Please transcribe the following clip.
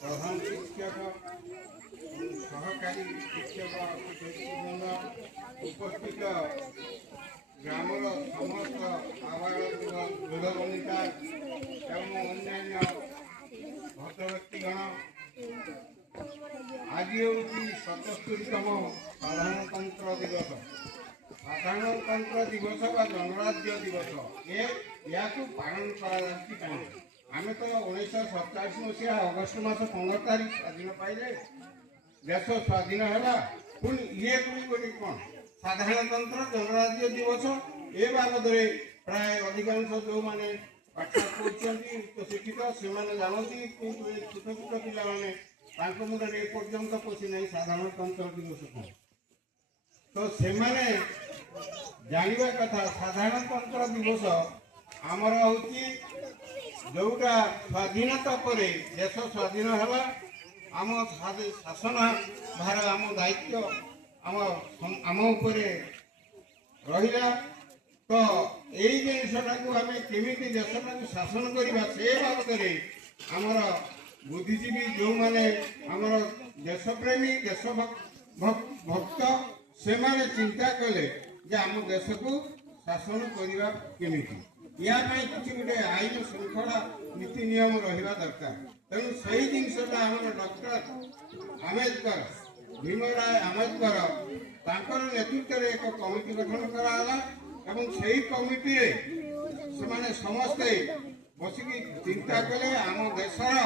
প্রধান শিক্ষক সহকারী শিক্ষক শিক্ষকবৃন্দ উপস্থিত গ্রামর সমস্ত আবাসিক গৃহবনিতা এবং অন্যান্য ভদ্রব্যক্তিগণ আজ হচ্ছে ৭৭তম সাধারণতন্ত্র দিবস। সাধারণতন্ত্র দিবস বা গণরাজ্য দিবস ইয়াକୁ ପାଳନ କରାଯାଉଛି କାହିଁକି? ଆମେ ତ 1947 ମସିହା ଅଗଷ୍ଟ ମାସ 15 ତାରିଖ ସ୍ୱାଧୀନ ପାଇଲେ, ଦେଶ ସ୍ୱାଧୀନ ହେଲା। ପୁଣି ଇଏ ଗୋଟେ କ'ଣ ସାଧାରଣତନ୍ତ୍ର ଗଣରାଜ୍ୟ ଦିବସ। ଏ ବାବଦରେ ପ୍ରାୟ ଅଧିକାଂଶ ଯେଉଁମାନେ ପାଠ ପଢ଼ୁଛନ୍ତି ଉଚ୍ଚଶିକ୍ଷିତ ସେମାନେ ଜାଣନ୍ତି, କିନ୍ତୁ ଏ ଛୋଟ ଛୋଟ ପିଲାମାନେ ତାଙ୍କ ମୁଣ୍ଡରେ ଏପର୍ଯ୍ୟନ୍ତ ପଶି ନାହିଁ ସାଧାରଣତନ୍ତ୍ର ଦିବସ କ'ଣ। ତ ସେମାନେ ଜାଣିବା କଥା ସାଧାରଣତନ୍ତ୍ର ଦିବସ ଆମର ହେଉଛି ଯେଉଁଟା ସ୍ୱାଧୀନତା ପରେ ଦେଶ ସ୍ୱାଧୀନ ହେଲା, ଆମ ଶାସନ ଭାର ଆମ ଦାୟିତ୍ୱ ଆମ ଉପରେ ରହିଲା। ତ ଏଇ ଜିନିଷଟାକୁ ଆମେ କେମିତି ଦେଶଟାକୁ ଶାସନ କରିବା ସେ ବାବଦରେ ଆମର ବୁଦ୍ଧିଜୀବୀ ଯେଉଁମାନେ ଆମର ଦେଶପ୍ରେମୀ ଦେଶ ଭକ୍ତ ସେମାନେ ଚିନ୍ତା କଲେ ଯେ ଆମ ଦେଶକୁ ଶାସନ କରିବା କେମିତି। ୟା ପାଇଁ କିଛି ଗୋଟେ ଆଇନ ଶୃଙ୍ଖଳା ନୀତି ନିୟମ ରହିବା ଦରକାର। ତେଣୁ ସେଇ ଜିନିଷଟା ଆମର ଡକ୍ଟର ଆମ୍ବେଦକର ଭୀମରାୟ ଆମ୍ବେଦକର ତାଙ୍କର ନେତୃତ୍ୱରେ ଏକ କମିଟି ଗଠନ କରାଗଲା ଏବଂ ସେହି କମିଟିରେ ସେମାନେ ସମସ୍ତେ ବସିକି ଚିନ୍ତା କଲେ ଆମ ଦେଶର